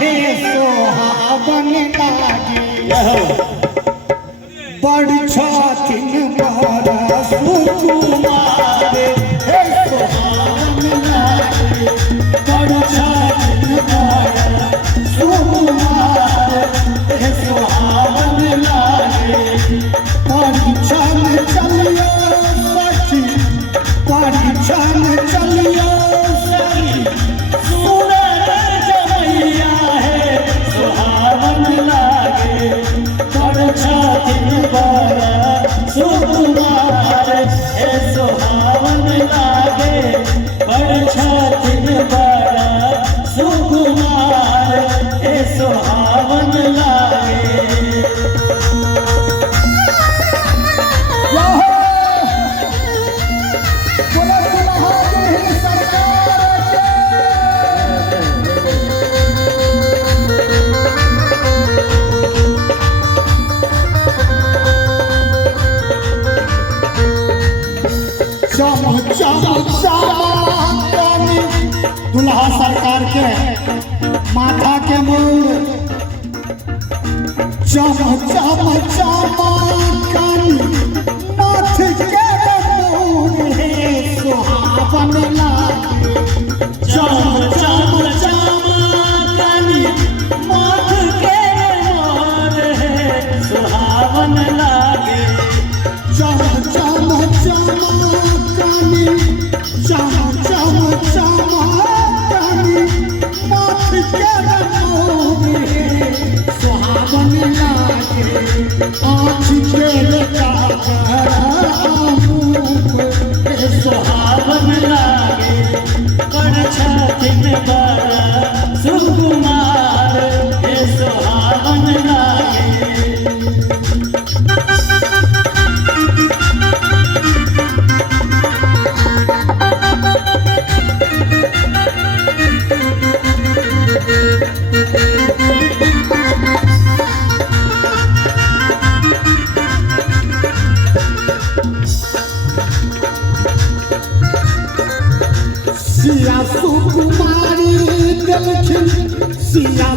हे सोहावन लागे बड़ छथिन बड़ा सुकुमार हे सोहावन लागे बड़ छथिन बड़ा सुकुमार हे सोहावन लागे परिछन चलियो सखी परिछन चलियो सखी सुनर जमैया है सुहावन लागे बड़ छथिन बड़ा सुकुमार हे सुहावन लागे बड़ छथिन बड़ा सुकुमार हे सुहावन लागे दुल्हा सरकार के माथा के मोड़ चम चम चमकानी माथ के मोड़ हे सुहावन लागे चम चम चमकानी माथ के मोड़ हे सुहावन लागे चम चम चमकानी चम चम चमकानी माथ के मोड़ हे सुहावन लागे आँख के काजरा मुख हे सुहावन लागे बड़ छथिन बड़ा सुकुमार हे सुहावन लागे सिया सुकुमारी देलखिन सिया